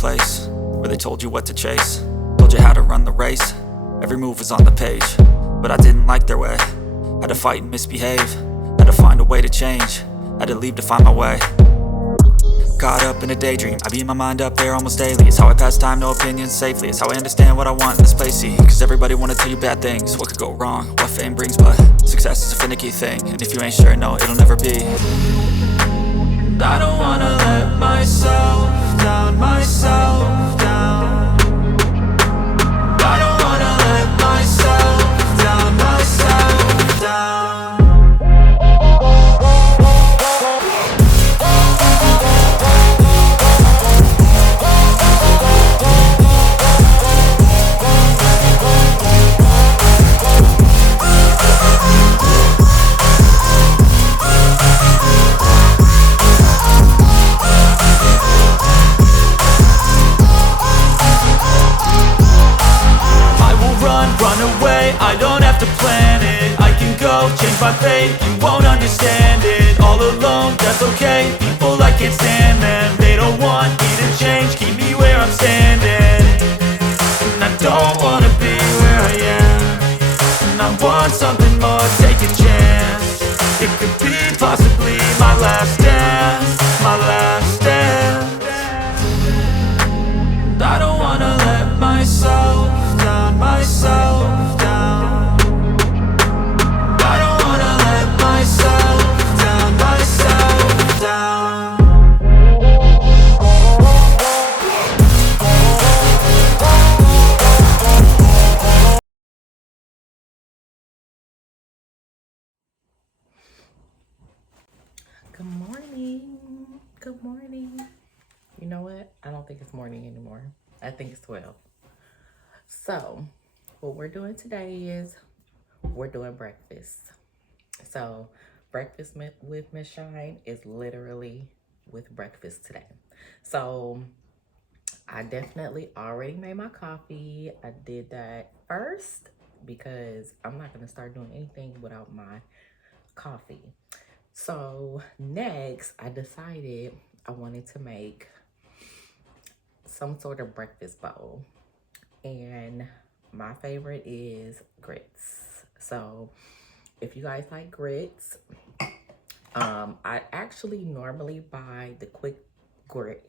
place where they told you what to chase, told you how to run the race. Every move was on the page, but I didn't like their way. Had to fight and misbehave, had to find a way to change, had to leave to find my way. Caught up in a daydream, I beat my mind up there almost daily. It's how I pass time, no opinions safely. It's how I understand what I want in this place, see. Cause everybody wanna tell you bad things, what could go wrong, what fame brings. But success is a finicky thing, and if you ain't sure, no, it'll never be. I don't wanna let myself down, myself down. I don't wanna let myself down, myself down. I don't have to plan it, I can go change my fate. You won't understand it, all alone, that's okay. People, I can't stand them, they don't want me to change. Keep me where I'm standing, and I don't wanna be where I am. And I want something more, take a chance. It could be possibly my last dance, my last dance. I don't wanna let myself down, myself down. Good morning. Good morning. You know what? I don't think it's morning anymore. I think it's 12. So, what we're doing today is we're doing breakfast. So, breakfast with Miss Shine is literally with breakfast today. So, I definitely already made my coffee. I did that first because I'm not going to start doing anything without my coffee. So next, I decided I wanted to make some sort of breakfast bowl. And my favorite is grits. So if you guys like grits, I actually normally buy the quick grits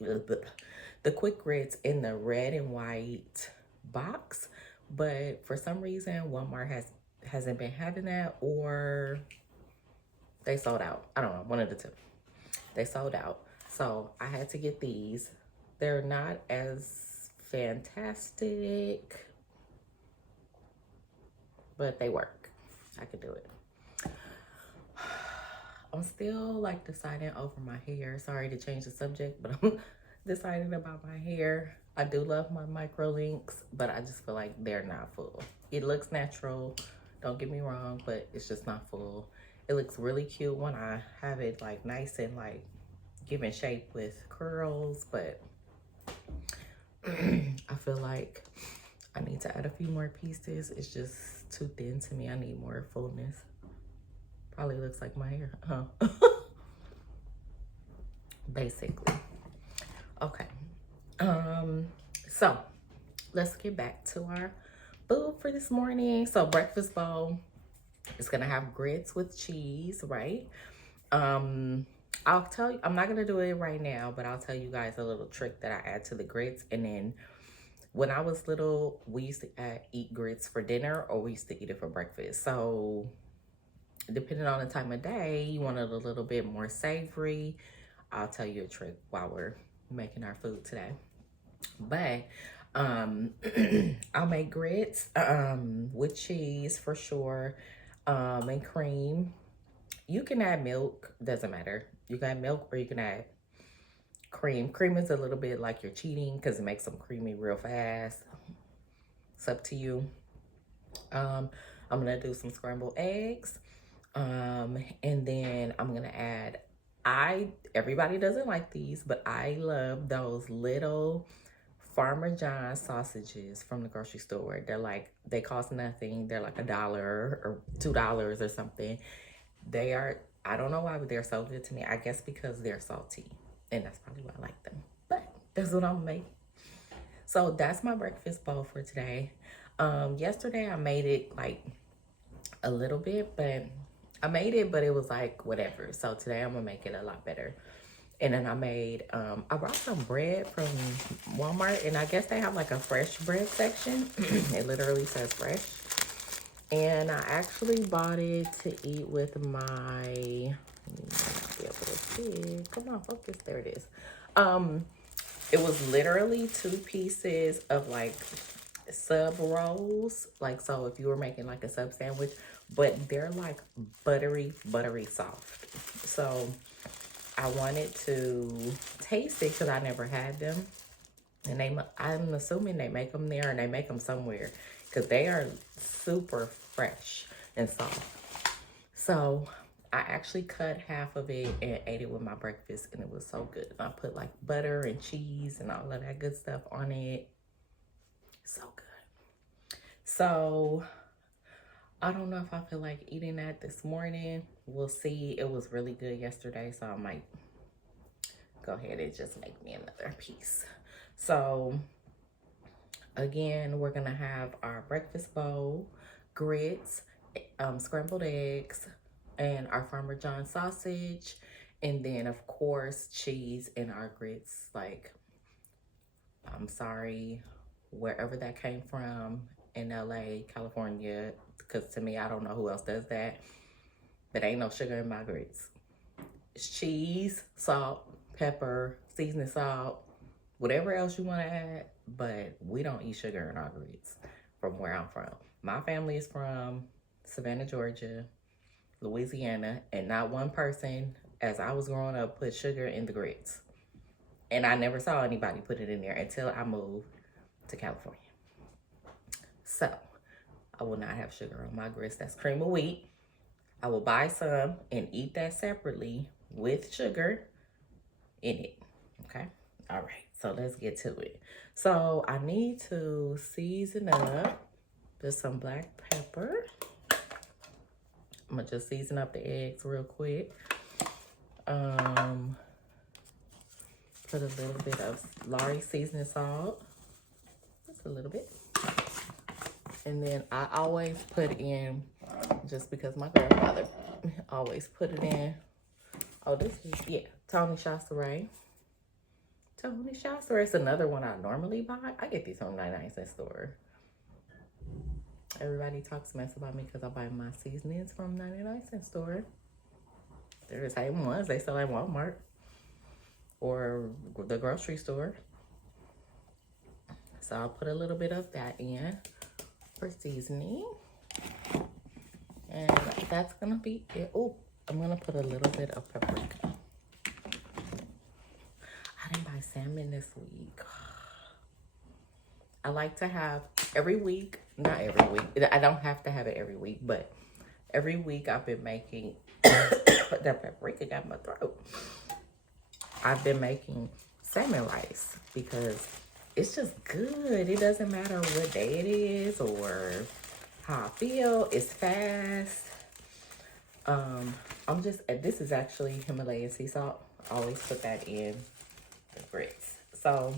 in the red and white box. But for some reason, Walmart hasn't been having that, or they sold out. I don't know, one of the two. They sold out. So I had to get these. They're not as fantastic, but they work. I could do it. I'm still like deciding over my hair. Sorry to change the subject, but I'm deciding about my hair. I do love my micro links, but I just feel like they're not full. It looks natural, don't get me wrong, but it's just not full. It looks really cute when I have it like nice and like giving shape with curls, but I feel like I need to add a few more pieces. It's just too thin to me. I need more fullness. Probably looks like my hair, huh? Basically. Okay. So let's get back to our food for this morning. So breakfast bowl. It's gonna have grits with cheese, right? I'll tell you, I'm not gonna do it right now, but I'll tell you guys a little trick that I add to the grits. And then when I was little, we used to eat grits for dinner, or we used to eat it for breakfast. So depending on the time of day, you want it a little bit more savory, I'll tell you a trick while we're making our food today. But I'll make grits with cheese for sure, and cream. You can add milk, doesn't matter. You can add milk or you can add cream. Cream is a little bit like you're cheating because it makes them creamy real fast. It's up to you. I'm gonna do some scrambled eggs, and then I'm gonna add, everybody doesn't like these, but I love those little Farmer John sausages from the grocery store. They're like, they cost nothing. They're like $1 or $2 or something. They are, I don't know why, but they're so good to me. I guess because they're salty, and that's probably why I like them. But that's what I'm gonna make. So that's my breakfast bowl for today. Yesterday I made it like a little bit, but I made it, but it was like whatever. So today I'm gonna make it a lot better. And then I brought some bread from Walmart, and I guess they have like a fresh bread section. It literally says fresh. And I actually bought it to eat with my, you might not be able to see. Come on, focus. There it is. It was literally 2 pieces of like sub rolls. Like, so if you were making like a sub sandwich, but they're like buttery soft. So I wanted to taste it because I never had them. And I'm assuming they make them there, and they make them somewhere because they are super fresh and soft. So I actually cut half of it and ate it with my breakfast, and it was so good. I put like butter and cheese and all of that good stuff on it. So good. So I don't know if I feel like eating that this morning. We'll see. It was really good yesterday, so I might go ahead and just make me another piece. So again, we're gonna have our breakfast bowl, grits, scrambled eggs, and our Farmer John sausage, and then of course cheese in our grits. Like, I'm sorry, wherever that came from in LA, California, because to me, I don't know who else does that, but ain't no sugar in my grits. It's cheese, salt, pepper, seasoning salt, whatever else you want to add, but we don't eat sugar in our grits from where I'm from. My family is from Savannah, Georgia, Louisiana, and not one person, as I was growing up, put sugar in the grits. And I never saw anybody put it in there until I moved to California. So I will not have sugar on my grits. That's cream of wheat. I will buy some and eat that separately with sugar in it. Okay? All right. So let's get to it. So I need to season up with some black pepper. I'm gonna just season up the eggs real quick. Put a little bit of Lari seasoning salt. Just a little bit. And then I always put in, just because my grandfather always put it in. Oh, this is, yeah, Tony Chasteray. Tony Chasteray is another one I normally buy. I get these from 99-cent store. Everybody talks mess about me because I buy my seasonings from 99-cent store. They're the same ones they sell at Walmart or the grocery store. So I'll put a little bit of that in for seasoning. And that's gonna be it. Oh, I'm gonna put a little bit of paprika. I didn't buy salmon this week. I like to have every week, not every week. I don't have to have it every week, but every week I've been making, that paprika got my throat. I've been making salmon rice because it's just good. It doesn't matter what day it is or how I feel. It's fast. This is actually Himalayan sea salt. I always put that in the grits. So,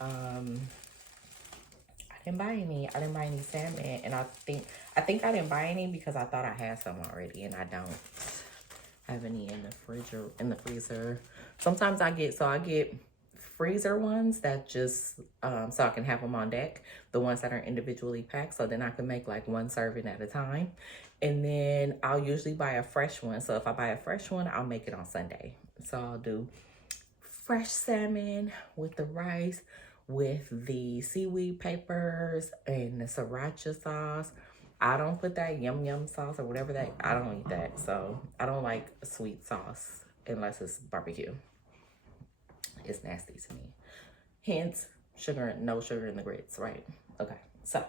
I didn't buy any salmon, and I think I didn't buy any because I thought I had some already, and I don't have any in the freezer. Sometimes I get freezer ones that just so I can have them on deck, the ones that are individually packed, so then I can make like one serving at a time. And then I'll usually buy a fresh one. So if I buy a fresh one, I'll make it on Sunday. So I'll do fresh salmon with the rice, with the seaweed papers and the sriracha sauce. I don't put that yum sauce or whatever that, I don't eat that. So I don't like sweet sauce unless it's barbecue. It's nasty to me. Hence, no sugar in the grits, right? Okay, so,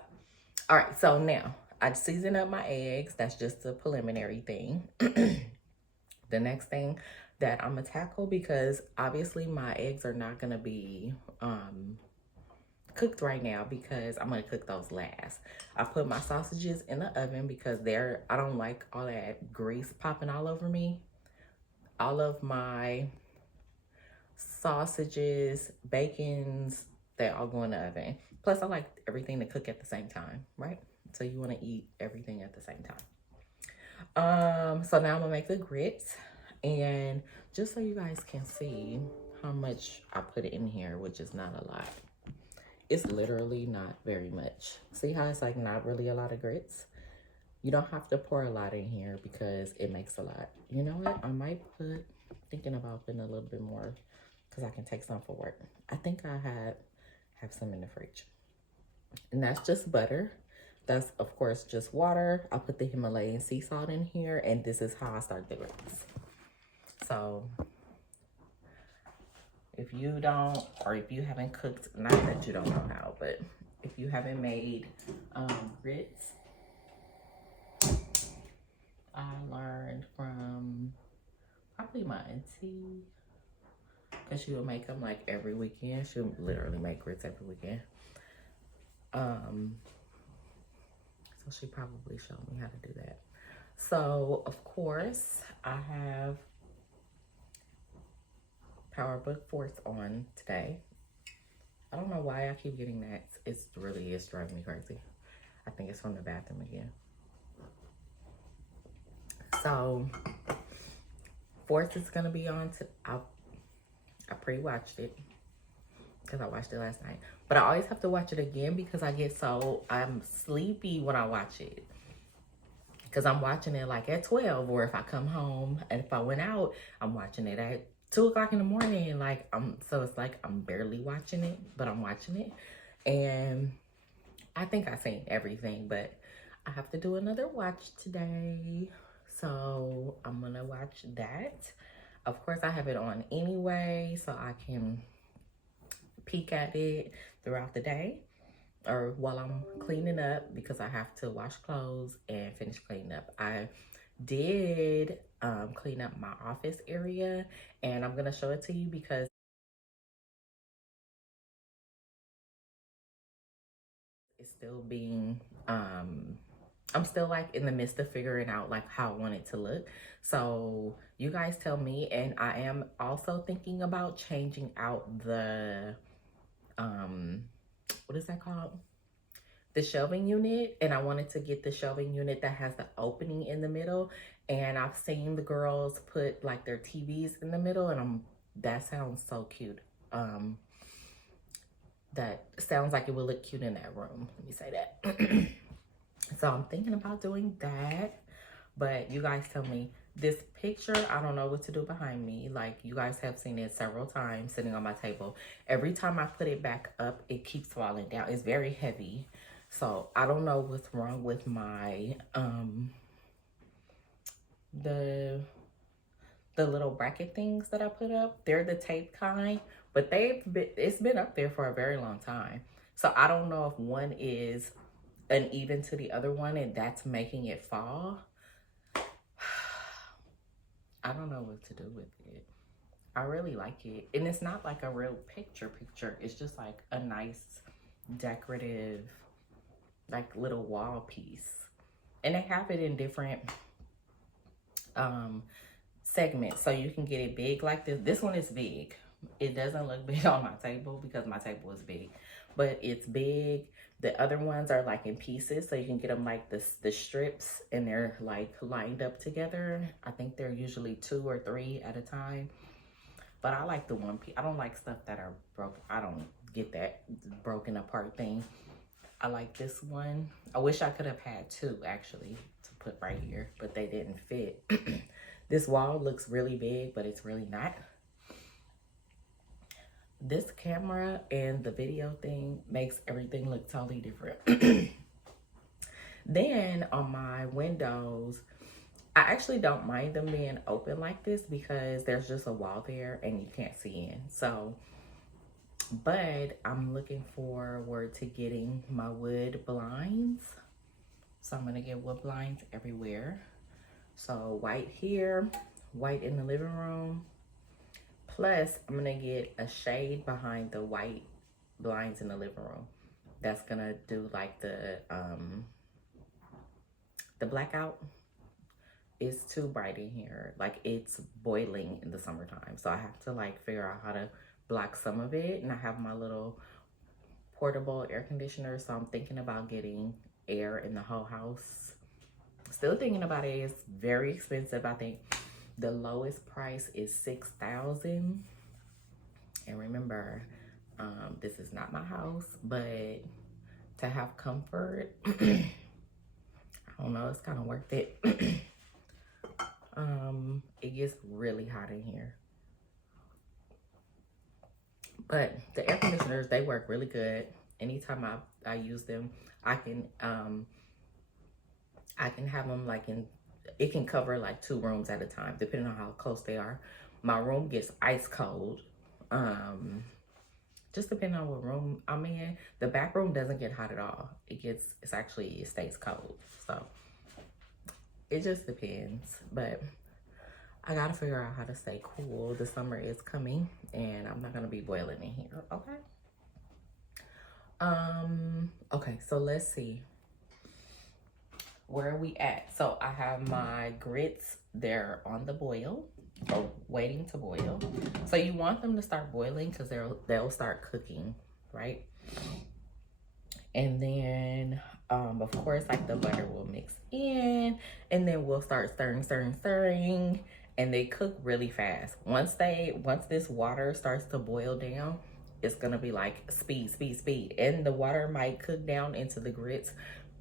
all right, so now I season up my eggs. That's just a preliminary thing. The next thing that I'm gonna tackle, because obviously my eggs are not gonna be cooked right now because I'm gonna cook those last. I put my sausages in the oven because I don't like all that grease popping all over me. All of my sausages, bacons, they all go in the oven. Plus, I like everything to cook at the same time, right? So you want to eat everything at the same time. So now I'm gonna make the grits, and just so you guys can see how much I put in here, which is not a lot. It's literally not very much. See how it's like not really a lot of grits? You don't have to pour a lot in here because it makes a lot. You know what? I might put, thinking about putting a little bit more because I can take some for work. I think I have some in the fridge. And that's just butter. That's, of course, just water. I put the Himalayan sea salt in here, and this is how I start the grits. So if you don't, or if you haven't cooked, not that you don't know how, but if you haven't made grits, I learned from probably my auntie, because she would make them like every weekend. She would literally make grits every weekend. So she probably showed me how to do that. So of course I have PowerBook Force on today. I don't know why I keep getting that. It's driving me crazy. I think it's from the bathroom again. So Force is gonna be on I pre-watched it because I watched it last night. But I always have to watch it again because I'm sleepy when I watch it. Because I'm watching it like at 12, or if I come home, and if I went out, I'm watching it at 2 o'clock in the morning. So it's like I'm barely watching it, but I'm watching it. And I think I've seen everything, but I have to do another watch today. So I'm gonna watch that. Of course, I have it on anyway, so I can peek at it throughout the day or while I'm cleaning up, because I have to wash clothes and finish cleaning up. I did clean up my office area, and I'm gonna show it to you because it's still being I'm still like in the midst of figuring out like how I want it to look. So you guys tell me. And I am also thinking about changing out the what is that called, the shelving unit. And I wanted to get the shelving unit that has the opening in the middle. And I've seen the girls put like their TVs in the middle, and that sounds so cute. That sounds like it would look cute in that room. Let me say that. So I'm thinking about doing that. But you guys tell me. This picture, I don't know what to do behind me. Like, you guys have seen it several times sitting on my table. Every time I put it back up, it keeps falling down. It's very heavy. So I don't know what's wrong with my the little bracket things that I put up. They're the tape kind, but it's been up there for a very long time. So I don't know if one is uneven to the other one and that's making it fall. I don't know what to do with it. I really like it. And it's not like a real picture. It's just like a nice decorative, like little wall piece. And they have it in different segments. So you can get it big like this. This one is big. It doesn't look big on my table because my table is big. But it's big. The other ones are like in pieces, so you can get them like the strips, and they're like lined up together. I think they're usually 2 or 3 at a time. But I like the one piece. I don't like stuff that are broken. I don't get that broken apart thing. I like this one. I wish I could have had 2 actually to put right here, but they didn't fit. This wall looks really big, but it's really not. This camera and the video thing makes everything look totally different. Then on my windows, I actually don't mind them being open like this because there's just a wall there and you can't see in. So, but I'm looking forward to getting my wood blinds. So I'm gonna get wood blinds everywhere. So white here, white in the living room. Plus, I'm gonna get a shade behind the white blinds in the living room. That's gonna do like the blackout it's too bright in here. Like, it's boiling in the summertime. So I have to like figure out how to block some of it. And I have my little portable air conditioner. So I'm thinking about getting air in the whole house. Still thinking about it. It's very expensive. I think the lowest price is $6,000. And remember, this is not my house, but to have comfort, I don't know, it's kind of worth it. It gets really hot in here. But the air conditioners, they work really good. Anytime I use them, I can have them like it can cover like 2 rooms at a time, depending on how close they are. My room gets ice cold. Just depending on what room I'm in. The back room doesn't get hot at all. It stays cold. So it just depends. But I gotta figure out how to stay cool. The summer is coming and I'm not gonna be boiling in here, okay? Okay, so let's see. Where are we at? So I have my grits, they're on the boil, or waiting to boil. So you want them to start boiling because they'll start cooking, right? And then of course, like, the butter will mix in, and then we'll start stirring, and they cook really fast. Once this water starts to boil down, it's gonna be like speed, and the water might cook down into the grits,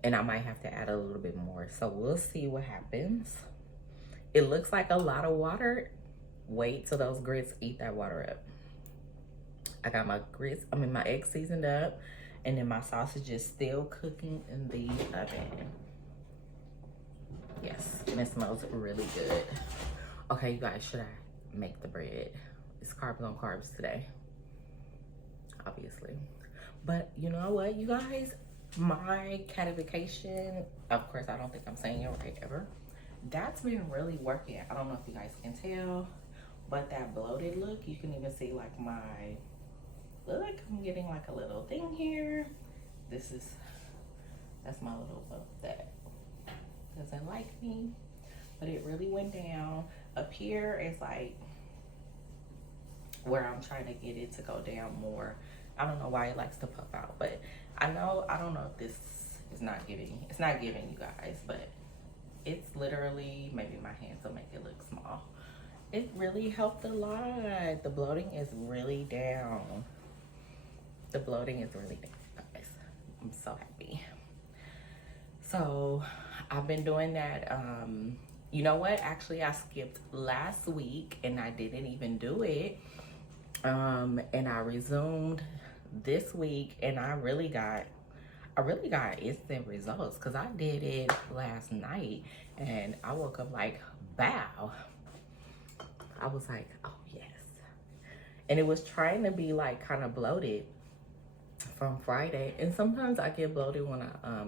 and I might have to add a little bit more. So we'll see what happens. It looks like a lot of water. Wait till those grits eat that water up. I got my my eggs seasoned up, and then my sausage is still cooking in the oven. Yes, and it smells really good. Okay, you guys, should I make the bread? It's carbs on carbs today, obviously. But you know what, you guys? My catification, of course, I don't think I'm saying it right ever. That's been really working. I don't know if you guys can tell, but that bloated look, you can even see like look, I'm getting like a little thing here. That's my little bump that doesn't like me, but it really went down. Up here is like where I'm trying to get it to go down more. I don't know why it likes to puff out, but I don't know if this is not giving you guys, but it's literally, maybe my hands will make it look small. It really helped a lot. The bloating is really down. The bloating is really down, guys. I'm so happy. So I've been doing that. You know what? Actually, I skipped last week and I didn't even do it. And I resumed this week, and I really got instant results because I did it last night and I woke up like, bow. I was like, oh yes. And it was trying to be like kind of bloated from Friday. And sometimes I get bloated when I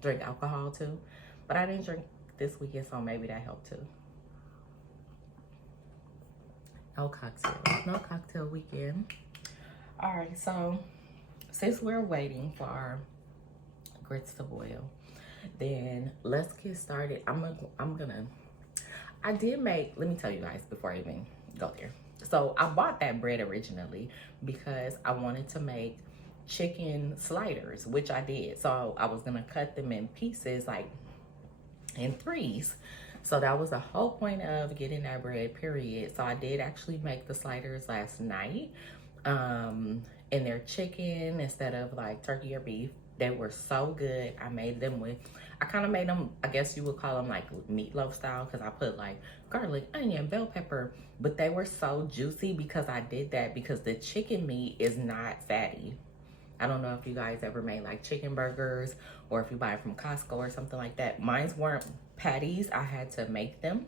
drink alcohol too, but I didn't drink this weekend, so maybe that helped too. No cocktail weekend. All right, so since we're waiting for our grits to boil, then let's get started. Let me tell you guys before I even go there. So I bought that bread originally because I wanted to make chicken sliders, which I did. So I was gonna cut them in pieces, like in 3s. So that was the whole point of getting that bread, period. So I did actually make the sliders last night. And they're chicken instead of like turkey or beef. They were so good. I kind of made them, I guess you would call them like meatloaf style, because I put like garlic, onion, bell pepper. But they were so juicy because I did that because the chicken meat is not fatty. I don't know if you guys ever made like chicken burgers or if you buy it from Costco or something like that. Mine's weren't patties. I had to make them.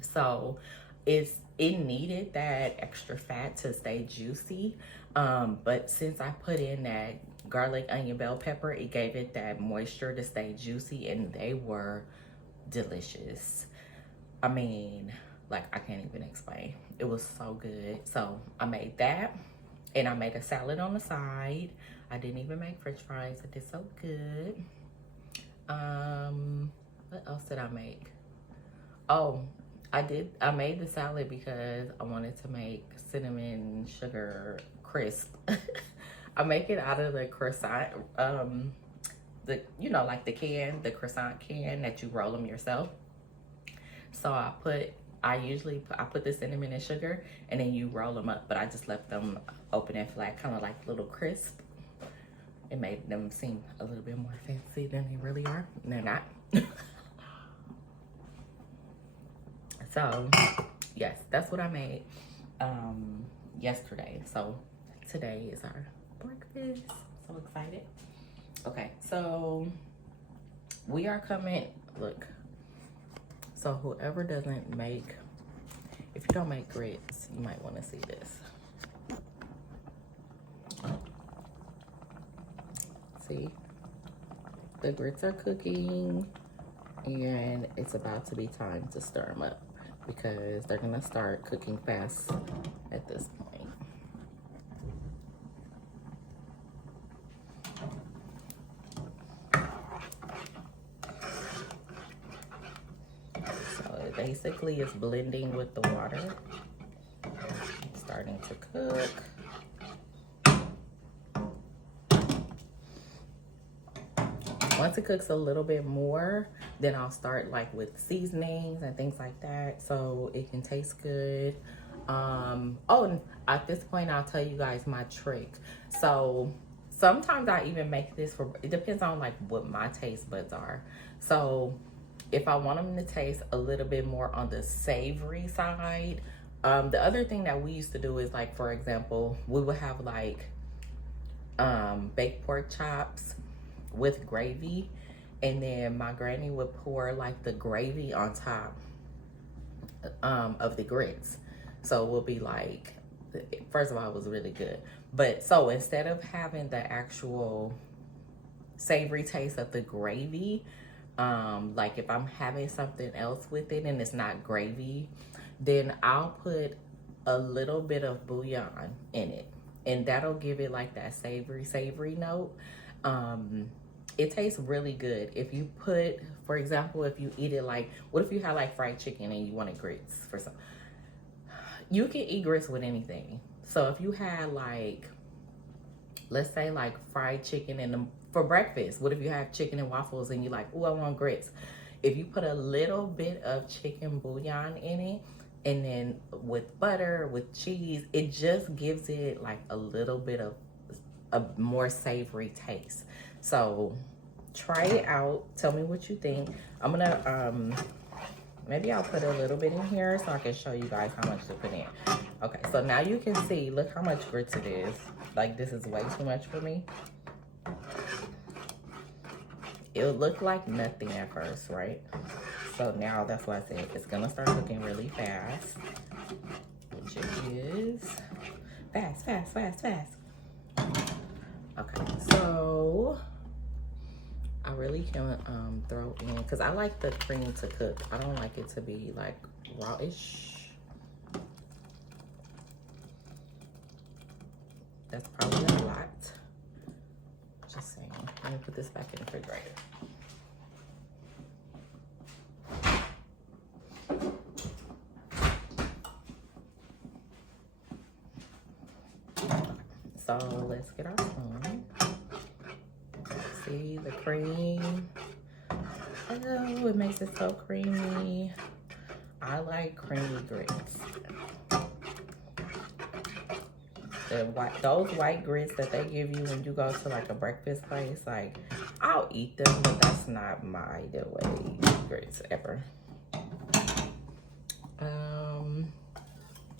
So it needed that extra fat to stay juicy. But since I put in that garlic, onion, bell pepper, it gave it that moisture to stay juicy, and they were delicious. I mean, like, I can't even explain. It was so good. So I made that. And I made a salad on the side. I didn't even make French fries. I did so good. What else did I make? Oh, I made the salad because I wanted to make cinnamon sugar crisp. I make it out of the croissant, like the croissant can that you roll them yourself. So I put the cinnamon and sugar, and then you roll them up, but I just left them open and flat, kind of like little crisp. It made them seem a little bit more fancy than they really are. And they're not. So, yes, that's what I made yesterday. So, today is our breakfast. So excited. Okay, so we are coming, look. So, whoever doesn't make, if you don't make grits, you might want to see this. See? The grits are cooking, and it's about to be time to stir them up, because they're gonna start cooking fast at this point. So it basically is blending with the water. It's starting to cook. Once it cooks a little bit more, then I'll start like with seasonings and things like that, so it can taste good. Oh, and at this point, I'll tell you guys my trick. So sometimes I even make this it depends on like what my taste buds are. So if I want them to taste a little bit more on the savory side, the other thing that we used to do is, like, for example, we would have like baked pork chops with gravy, and then my granny would pour like the gravy on top of the grits. So it will be like, first of all, it was really good. But so instead of having the actual savory taste of the gravy, like if I'm having something else with it and it's not gravy, then I'll put a little bit of bouillon in it, and that'll give it like that savory note. It tastes really good. If you put, for example, if you eat it like, what if you had like fried chicken and you wanted grits for some, you can eat grits with anything. So if you had like, let's say like fried chicken for breakfast, what if you have chicken and waffles and you're like, oh, I want grits. If you put a little bit of chicken bouillon in it, and then with butter, with cheese, it just gives it like a little bit of a more savory taste. So try it out. Tell me what you think. I'm gonna maybe I'll put a little bit in here so I can show you guys how much to put in. Okay, so now you can see, look how much grits it is. Like, this is way too much for me. It would look like nothing at first, right? So now that's why I said it's gonna start cooking really fast, which it is. Fast. Okay, so I really can throw in, because I like the cream to cook. I don't like it to be like rawish. That's probably a lot. Just saying. Let me put this back in the refrigerator. So let's get our spoon. See the cream. Oh, it makes it so creamy. I like creamy grits. Those white grits that they give you when you go to like a breakfast place, like, I'll eat them, but that's not my way grits ever.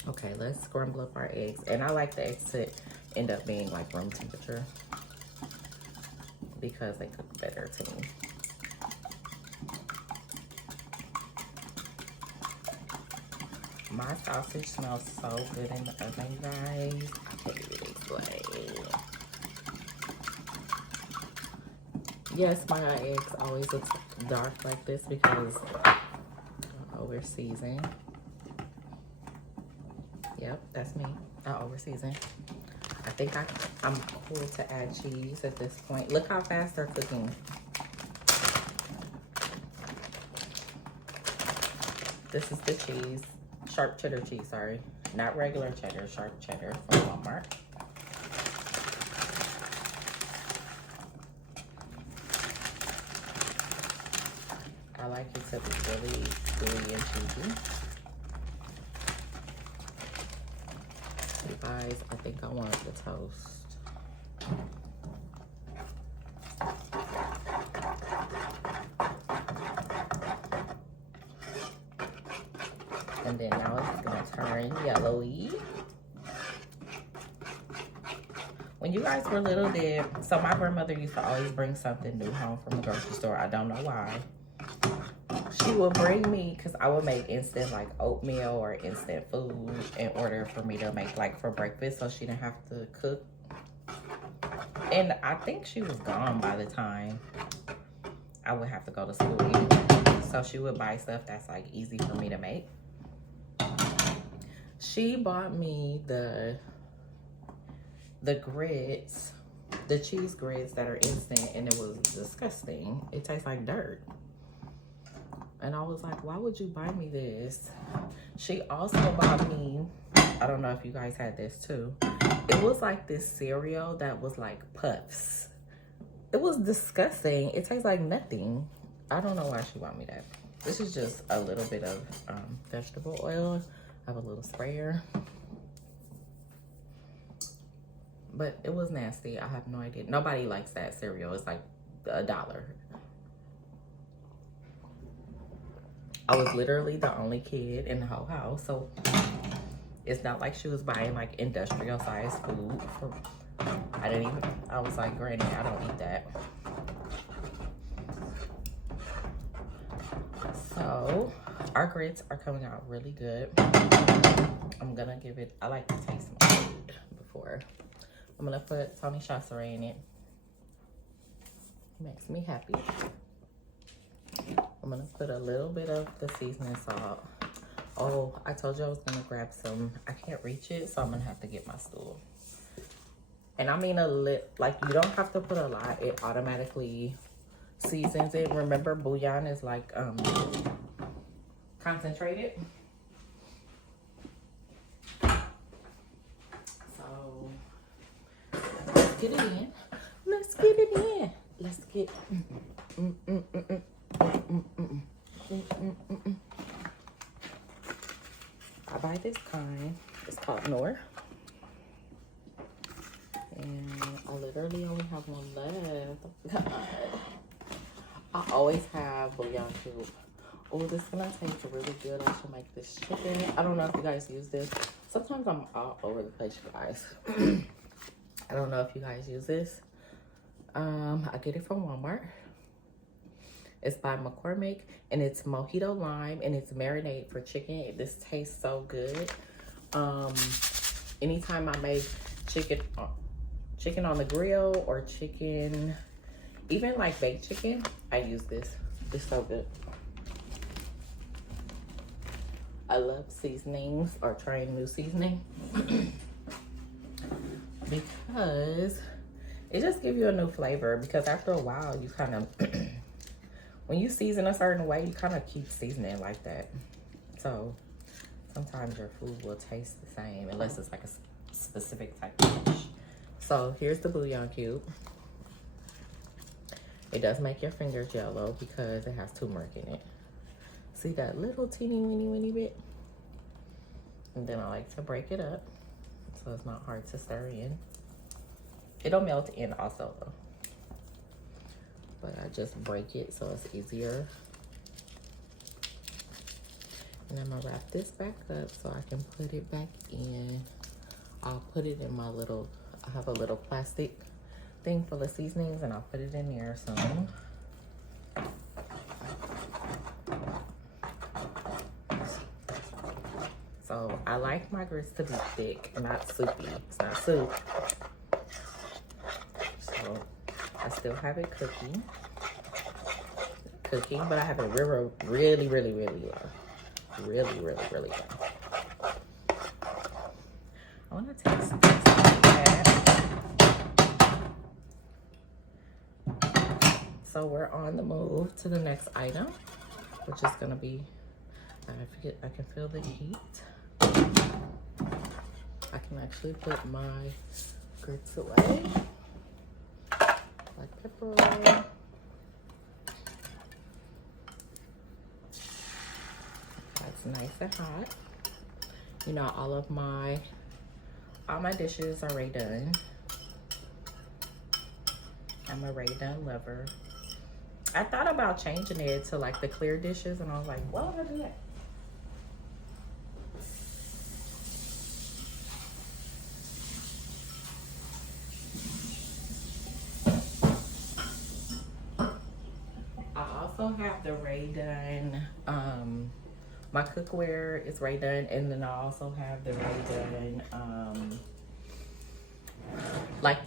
Okay, let's scramble up our eggs. And I like the eggs to end up being like room temperature, because they cook better to me. My sausage smells so good in the oven, guys. I can't even explain. Yes, my eggs always look dark like this because over season. Yep, that's me. I over season. I think I'm cool to add cheese at this point. Look how fast they're cooking. This is the cheese, sharp cheddar cheese, sorry. Not regular cheddar, sharp cheddar from Walmart. I like it to be really gooey and cheesy. You guys, I think I want the toast. And then now it's gonna turn yellowy. When you guys were little, so my grandmother used to always bring something new home from the grocery store. I don't know why. She would bring me, because I would make instant like oatmeal or instant food in order for me to make like for breakfast so she didn't have to cook. And I think she was gone by the time I would have to go to school anyway. So she would buy stuff that's like easy for me to make. She bought me the grits, the cheese grits that are instant, and it was disgusting. It tastes like dirt. And I was like, why would you buy me this? She also bought me, I don't know if you guys had this too. It was like this cereal that was like puffs. It was disgusting. It tastes like nothing. I don't know why she bought me that. This is just a little bit of vegetable oil. I have a little sprayer. But it was nasty. I have no idea. Nobody likes that cereal. It's like $1. I was literally the only kid in the whole house, so it's not like she was buying like industrial sized food. I was like, Granny, I don't eat that. So our grits are coming out really good. I'm gonna give it, I like to taste my food before. I'm gonna put Tony Chasseret in it. Makes me happy. I'm gonna put a little bit of the seasoning salt. Oh, I told you I was gonna grab some. I can't reach it, so I'm gonna have to get my stool. And I mean like you don't have to put a lot. It automatically seasons it. Remember, bouillon is like concentrated. So let's get it in. Let's get it in. Let's get. I buy this kind. It's called Nor. And I literally only have one left. God. I always have bouillon cube. Oh, this is gonna taste really good. I should make this chicken. I don't know if you guys use this. Sometimes I'm all over the place, you guys. I don't know if you guys use this. I get it from Walmart. It's by McCormick, and it's mojito lime, and it's marinade for chicken. This tastes so good. Anytime I make chicken on the grill or chicken, even like baked chicken, I use this. It's so good. I love seasonings or trying new seasoning because it just gives you a new flavor. Because after a while, you kind of when you season a certain way, you kind of keep seasoning like that. So sometimes your food will taste the same unless it's like a specific type of dish. So here's the bouillon cube. It does make your fingers yellow because it has turmeric in it. See that little teeny weeny bit? And then I like to break it up so it's not hard to stir in. It'll melt in also though. But I just break it so it's easier. And I'm gonna wrap this back up so I can put it back in. I'll put it in my little, I have a little plastic thing full of seasonings and I'll put it in there soon. So I like my grits to be thick, not soupy. It's not soup. So I still have it cooking, but I have it really low. Really low. I want to taste that. So we're on the move to the next item, which is going to be I can feel the heat. I can actually put my grits away. Black pepper away. That's nice and hot. You know, all my dishes are already done. I'm a already done lover. I thought about changing it to like the clear dishes, and I was like, why would I do that? I also have the Ray done. My cookware is Ray done, and then I also have the Ray done. Like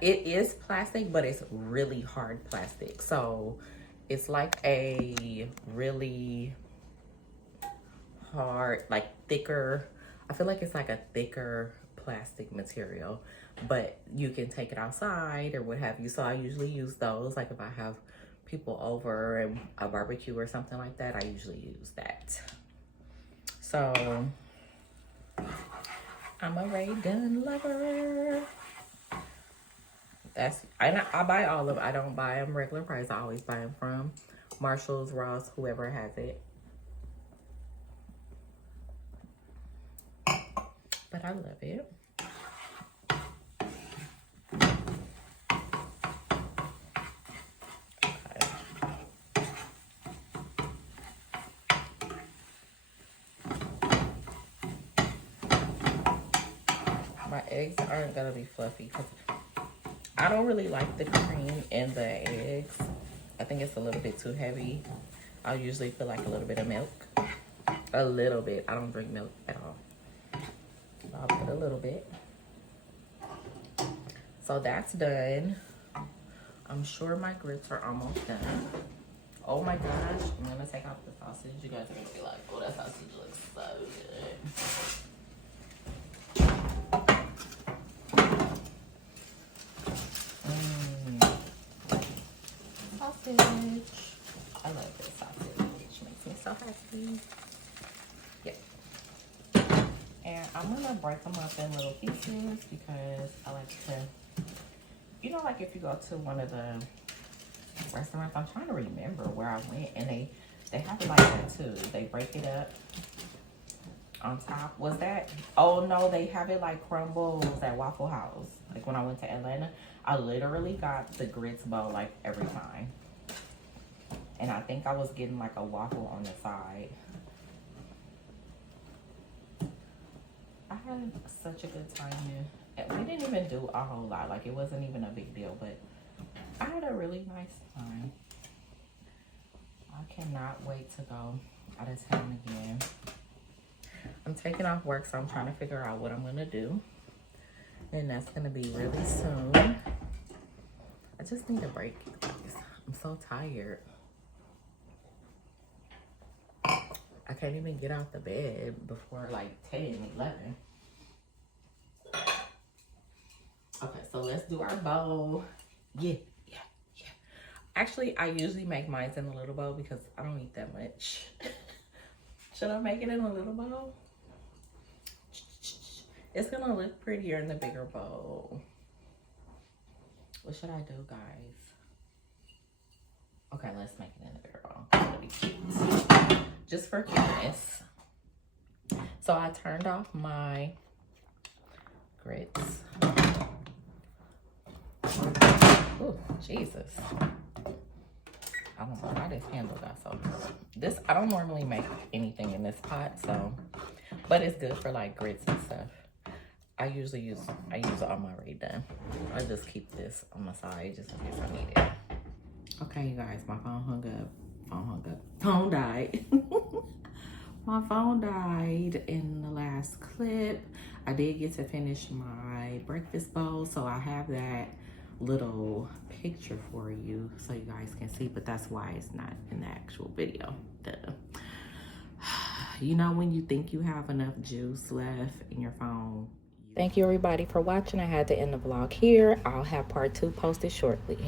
it is plastic, but it's really hard plastic. So it's like a really hard, like thicker. I feel like it's like a thicker plastic material, but you can take it outside or what have you. So I usually use those, like if I have people over and a barbecue or something like that, I usually use that. So I'm a Ray Gun lover. I buy all of them. I don't buy them regular price. I always buy them from Marshall's, Ross, whoever has it. But I love it. Okay. My eggs aren't gonna be fluffy because I don't really like the cream in the eggs. I think it's a little bit too heavy. I usually put like a little bit of milk. A little bit. I don't drink milk at all. So I'll put a little bit. So that's done. I'm sure my grits are almost done. Oh my gosh. I'm going to take out the sausage. You guys are going to be like, oh, that sausage looks so good. Sausage. I love this sausage. It makes me so happy. Yeah. And I'm gonna break them up in little pieces because I like to, you know, like if you go to one of the restaurants, I'm trying to remember where I went, and they have it like that too. They break it up on top. Was that? Oh no, they have it like crumbles at Waffle House. Like when I went to Atlanta, I literally got the grits bowl like every time. And I think I was getting like a waffle on the side. I had such a good time here. We didn't even do a whole lot. Like it wasn't even a big deal, but I had a really nice time. I cannot wait to go out of town again. I'm taking off work, so I'm trying to figure out what I'm gonna do. And that's gonna be really soon. I just need a break, guys. I'm so tired. I can't even get out the bed before like 10, 11. Okay, so let's do our bowl. Yeah. Actually, I usually make mine in a little bowl because I don't eat that much. Should I make it in a little bowl? It's gonna look prettier in the bigger bowl. What should I do, guys? Okay, let's make it in the bigger bowl. It's gonna be cute. Just for cuteness. So I turned off my grits. Oh, Jesus. I don't know why this handle got so this. I don't normally make anything in this pot, so, but it's good for like grits and stuff. I use all my already done. I just keep this on my side just in case I need it. Okay, you guys, my phone hung up. Phone died. My phone died in the last clip. I did get to finish my breakfast bowl, so I have that little picture for you so you guys can see, but that's why it's not in the actual video. Duh. You know when you think you have enough juice left in your phone. Thank you everybody for watching. I had to end the vlog here. I'll have part 2 posted shortly.